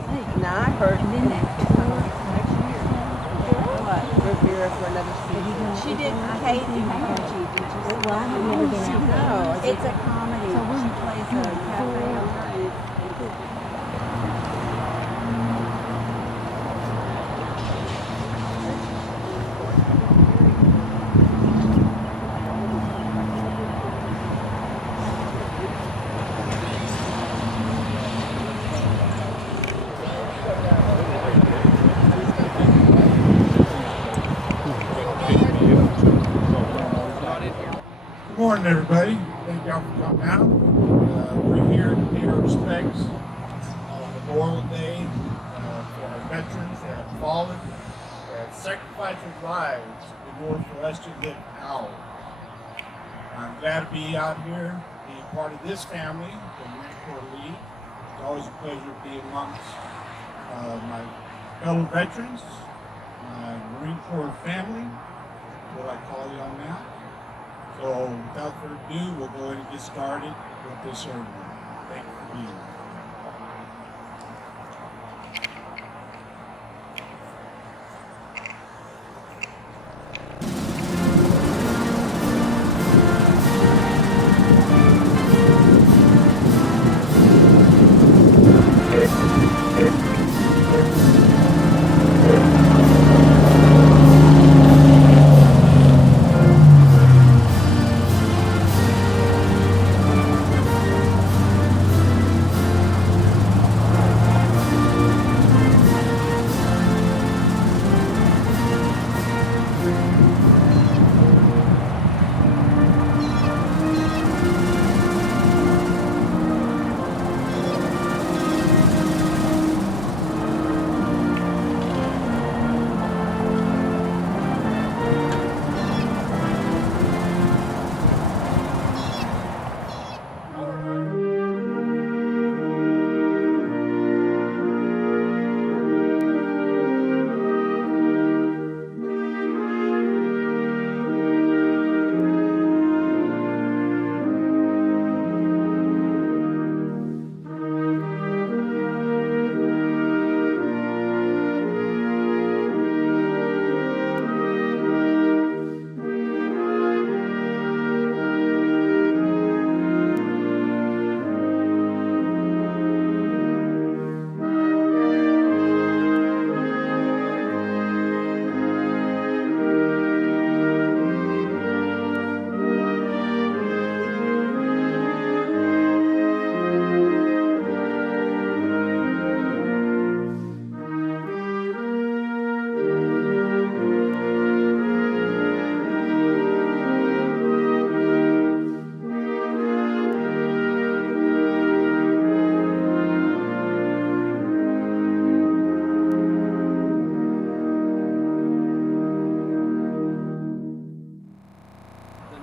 say, now I heard And then that tour next year. what? Revere for another season. She didn't hate the energy. Well, I have never been out No, there. It's a comedy. So we're She plays a cafe owner. Good morning, everybody. Thank y'all for coming out. We're here to pay our respects on Memorial Day for our veterans that have fallen, that have sacrificed their lives in order for us to live now. I'm glad to be out here, being part of this family, the Marine Corps League. It's always a pleasure being amongst my fellow veterans, my Marine Corps family, what I call y'all now. So without further ado, we'll go ahead and get started with this ceremony. Thank you for being here.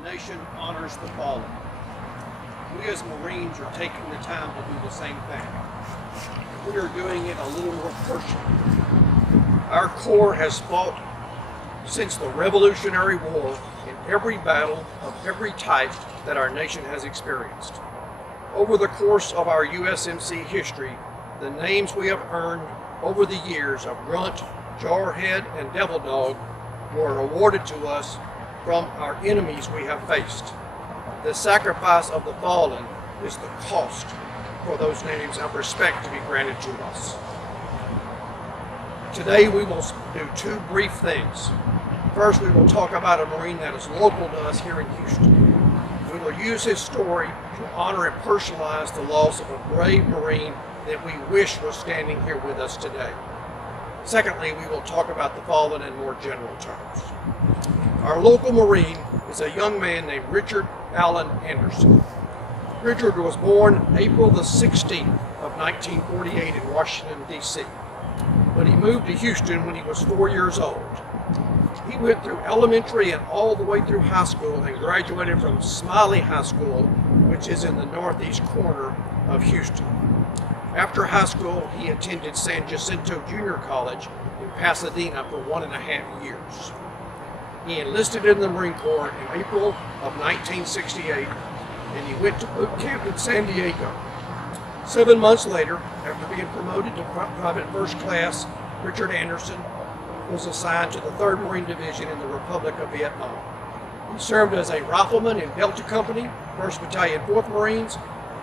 Nation honors the fallen. We as Marines are taking the time to do the same thing. We are doing it a little more personally. Our Corps has fought since the Revolutionary War in every battle of every type that our nation has experienced. Over the course of our USMC history, the names we have earned over the years of Grunt, Jarhead, and Devil Dog were awarded to us from our enemies we have faced. The sacrifice of the fallen is the cost for those names of respect to be granted to us. Today we will do two brief things. First, we will talk about a Marine that is local to us here in Houston. We will use his story to honor and personalize the loss of a brave Marine that we wish was standing here with us today. Secondly, we will talk about the fallen in more general terms. Our local Marine is a young man named Richard Allen Anderson. Richard was born April the 16th of 1948 in Washington, D.C., but he moved to Houston when he was 4 years old. He went through elementary and all the way through high school and graduated from Smiley High School, which is in the northeast corner of Houston. After high school, he attended San Jacinto Junior College in Pasadena for 1.5 years. He enlisted in the Marine Corps in April of 1968, and he went to boot camp in San Diego. 7 months later, after being promoted to private first class, Richard Anderson was assigned to the 3rd Marine Division in the Republic of Vietnam. He served as a rifleman in Delta Company, 1st Battalion, 4th Marines,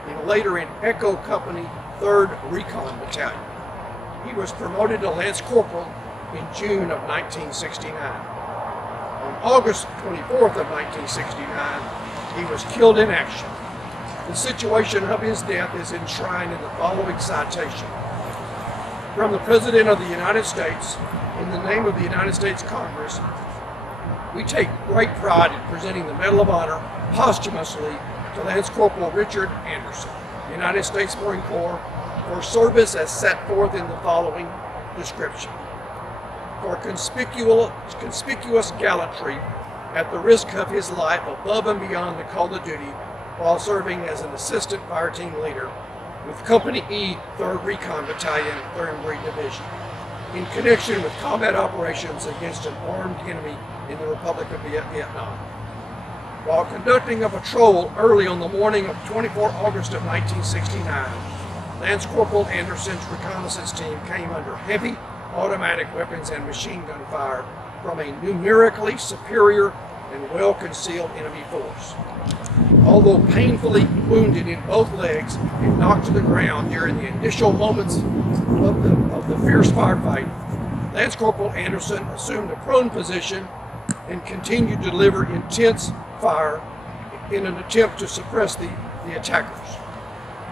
and later in Echo Company, 3rd Recon Battalion. He was promoted to Lance Corporal in June of 1969. On August 24th of 1969, he was killed in action. The situation of his death is enshrined in the following citation. From the President of the United States, in the name of the United States Congress, we take great pride in presenting the Medal of Honor posthumously to Lance Corporal Richard Anderson, United States Marine Corps, for service as set forth in the following description. For conspicuous gallantry at the risk of his life above and beyond the call of duty while serving as an assistant fire team leader with Company E, 3rd Recon Battalion, 3rd Marine Division, in connection with combat operations against an armed enemy in the Republic of Vietnam. While conducting a patrol early on the morning of 24 August of 1969, Lance Corporal Anderson's reconnaissance team came under heavy automatic weapons and machine gun fire from a numerically superior and well-concealed enemy force. Although painfully wounded in both legs and knocked to the ground during the initial moments of the fierce firefight, Lance Corporal Anderson assumed a prone position and continued to deliver intense fire in an attempt to suppress the attackers.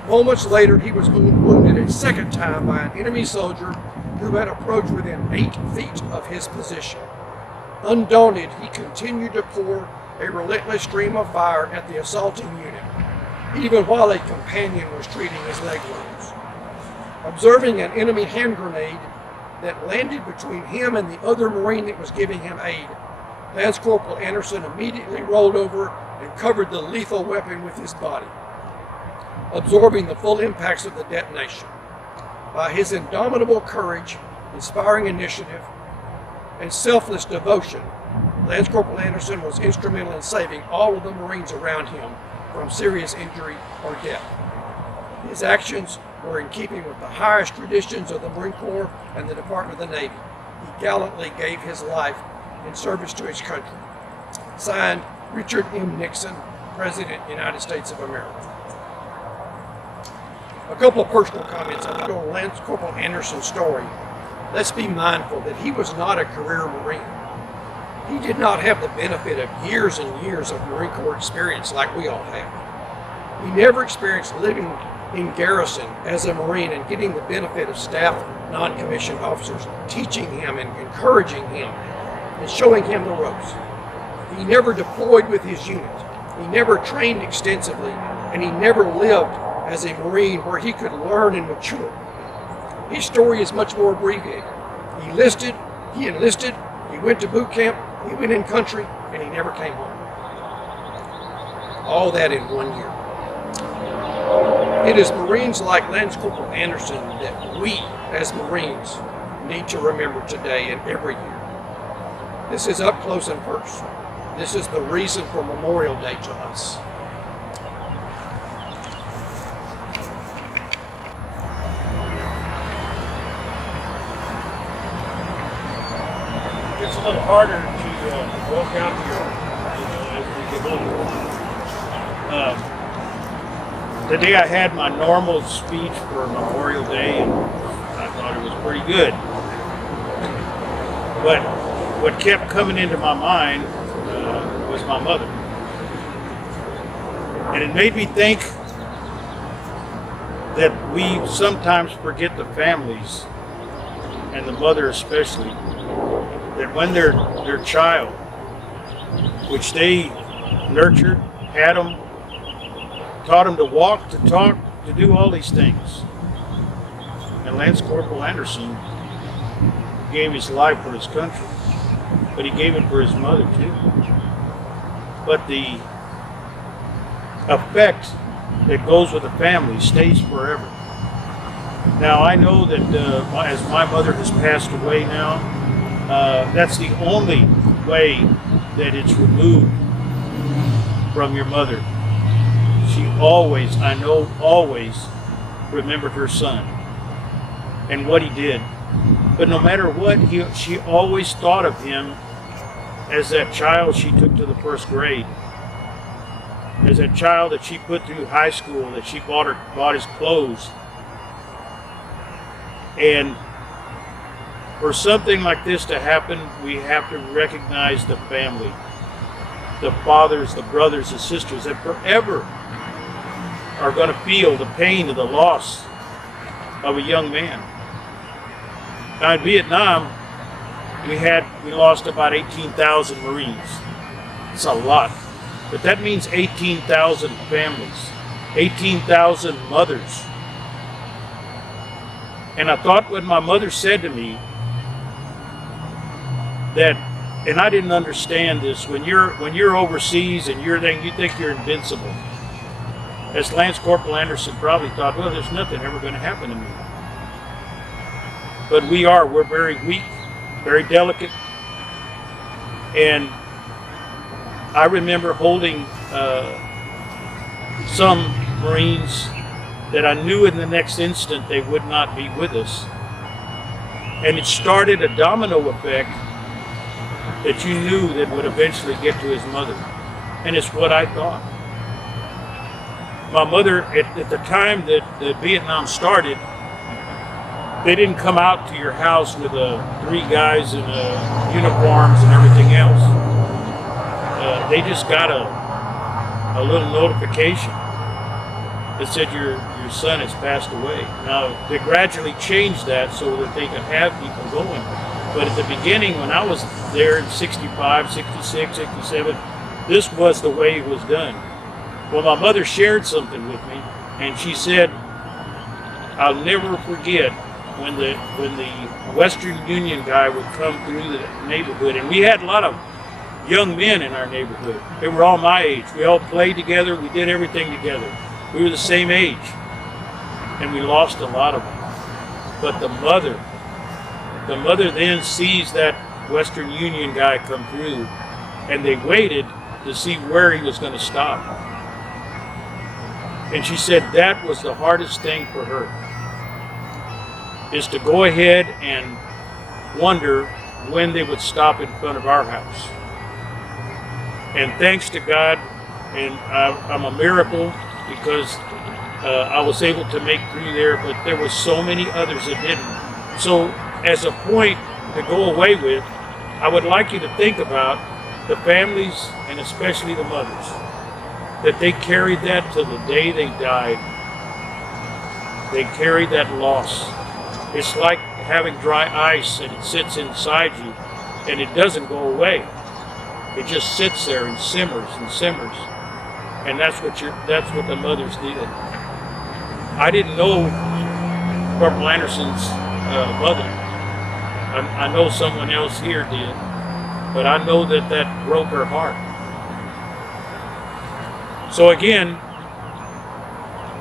Moments later, he was wounded a second time by an enemy soldier who had approached within 8 feet of his position. Undaunted, he continued to pour a relentless stream of fire at the assaulting unit, even while a companion was treating his leg wounds. Observing an enemy hand grenade that landed between him and the other Marine that was giving him aid, Lance Corporal Anderson immediately rolled over and covered the lethal weapon with his body, absorbing the full impacts of the detonation. By his indomitable courage, inspiring initiative, and selfless devotion, Lance Corporal Anderson was instrumental in saving all of the Marines around him from serious injury or death. His actions were in keeping with the highest traditions of the Marine Corps and the Department of the Navy. He gallantly gave his life in service to his country. Signed, Richard M. Nixon, President, United States of America. A couple of personal comments about Lance Corporal Anderson's story. Let's be mindful that he was not a career Marine. He did not have the benefit of years and years of Marine Corps experience like we all have. He never experienced living in garrison as a Marine and getting the benefit of staff non-commissioned officers teaching him and encouraging him and showing him the ropes. He never deployed with his unit. He never trained extensively, and he never lived as a Marine where he could learn and mature. His story is much more abbreviated. He enlisted, he went to boot camp, he went in country, and he never came home. All that in 1 year. It is Marines like Lance Corporal Anderson that we, as Marines, need to remember today and every year. This is up close and personal. This is the reason for Memorial Day to us. It's a little harder to walk out here, as we get older. Today I had my normal speech for Memorial Day, and I thought it was pretty good. But what kept coming into my mind was my mother. And it made me think that we sometimes forget the families, and the mother especially, that when their child, which they nurtured, had them, taught them to walk, to talk, to do all these things. And Lance Corporal Anderson gave his life for his country, but he gave it for his mother too. But the effect that goes with the family stays forever. Now I know that as my mother has passed away now, that's the only way that it's removed from your mother. She always, I know, always remembered her son and what he did. But no matter what, she always thought of him as that child she took to the first grade, as that child that she put through high school, that she bought his clothes. And for something like this to happen, we have to recognize the family, the fathers, the brothers, the sisters that forever are going to feel the pain of the loss of a young man. Now in Vietnam, we lost about 18,000 Marines. It's a lot. But that means 18,000 families, 18,000 mothers. And I thought when my mother said to me that, and I didn't understand this, when you're overseas and you think you're invincible. As Lance Corporal Anderson probably thought, well, there's nothing ever going to happen to me. But we're very weak, very delicate. And I remember holding some Marines that I knew in the next instant they would not be with us. And it started a domino effect that you knew that would eventually get to his mother. And it's what I thought. My mother, at the time that Vietnam started, they didn't come out to your house with 3 guys in uniforms and everything else. They just got a little notification that said your son has passed away. Now, they gradually changed that so that they could have people going. But at the beginning, when I was there in 65, 66, 67, this was the way it was done. Well, my mother shared something with me, and she said, I'll never forget when the Western Union guy would come through the neighborhood, and we had a lot of young men in our neighborhood. They were all my age. We all played together. We did everything together. We were the same age, and we lost a lot of them. But the mother then sees that Western Union guy come through, and they waited to see where he was going to stop. And she said that was the hardest thing for her, is to go ahead and wonder when they would stop in front of our house. And thanks to God, and I'm a miracle because I was able to make through there, but there were so many others that didn't. So as a point to go away with, I would like you to think about the families, and especially the mothers, that they carried that to the day they died. They carried that loss. It's like having dry ice and it sits inside you and it doesn't go away. It just sits there and simmers and simmers. And that's what the mothers did. I didn't know Corporal Anderson's mother. I know someone else here did, but I know that broke her heart. So again,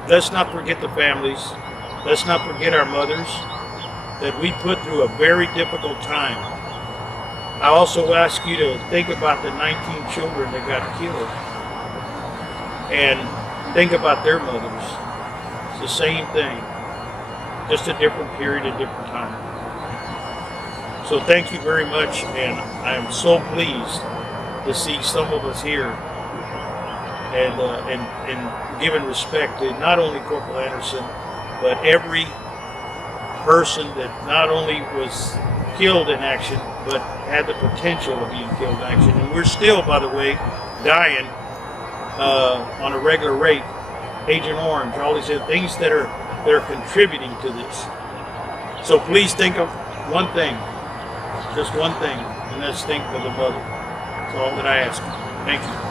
let's not forget the families. Let's not forget our mothers that we put through a very difficult time. I also ask you to think about the 19 children that got killed and think about their mothers. It's the same thing, just a different period, a different time. So thank you very much, and I am so pleased to see some of us here and giving respect to not only Corporal Anderson, but every person that not only was killed in action, but had the potential of being killed in action. And we're still, by the way, dying on a regular rate. Agent Orange, all these other things that are contributing to this. So please think of one thing, just one thing, and that's think of the mother. That's all that I ask. Thank you.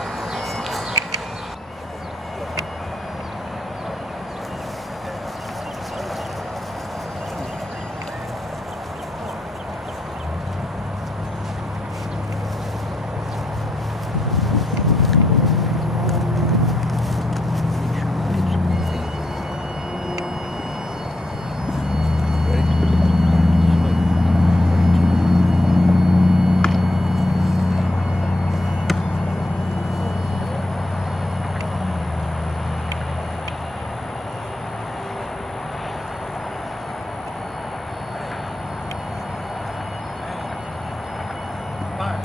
Fire.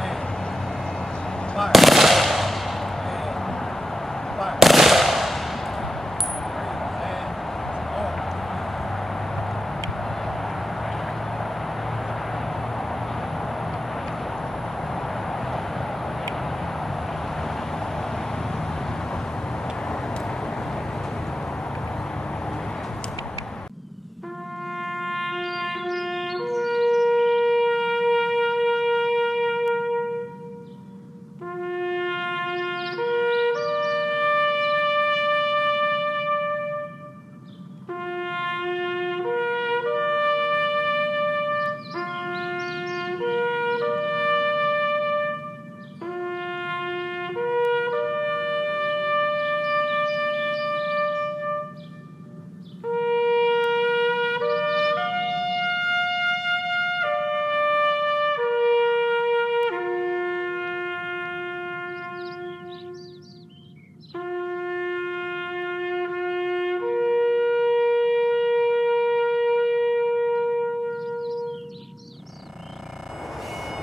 And fire. And fire. And on.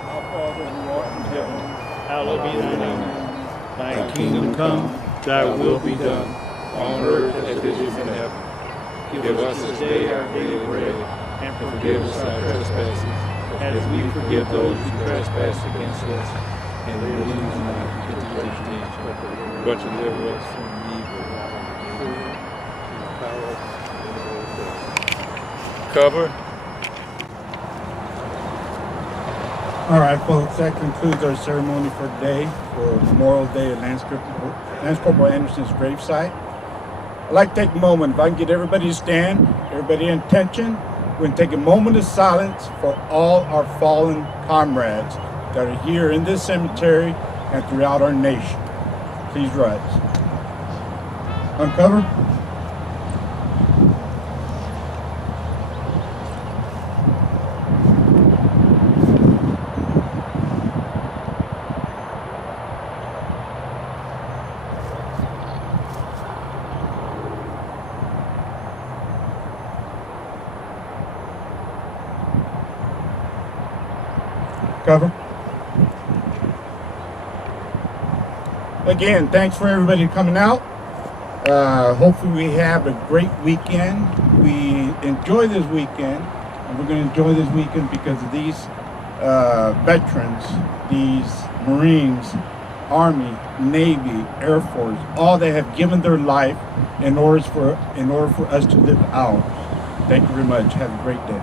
Our Father who art in heaven, hallowed be thy name. Thy kingdom come, thy will be done, on earth as it is in heaven. Give us this day our daily bread, and forgive us our trespasses, as we forgive those who trespass against us. And lead us not into temptation, but deliver us from evil. Cover. All right, folks, that concludes our ceremony for today, for Memorial Day at Lance Corporal Anderson's gravesite. I'd like to take a moment, if I can get everybody to stand, everybody in attention, we're going to take a moment of silence for all our fallen comrades that are here in this cemetery and throughout our nation. Please rise. Uncover. Cover. Again, thanks for everybody coming out. Hopefully we have a great weekend. We enjoy this weekend, and we're going to enjoy this weekend because of these veterans, these Marines, Army, Navy, Air Force, all they have given their life in order for us to live ours. Thank you very much. Have a great day.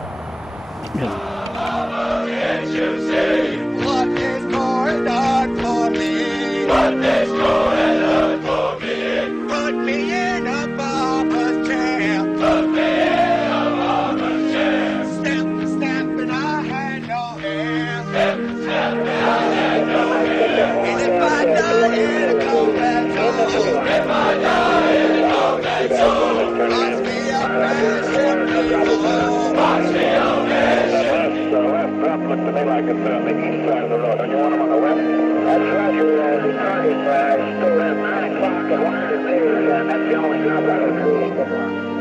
What is going on for me? What is going on for me? Put me in a barber's chair. Put me in a barber's chair. Stamping, I had no hair. Stamping, I had no hair. And if I die in a combat zone, if I die in a combat zone, watch me up and ship me home. Watch me up and ship me home. Looks to me like it's the east side of the road. Don't you want them on the west? That's Roger. The target still at 9 o'clock at 1 and that's the only job I can do.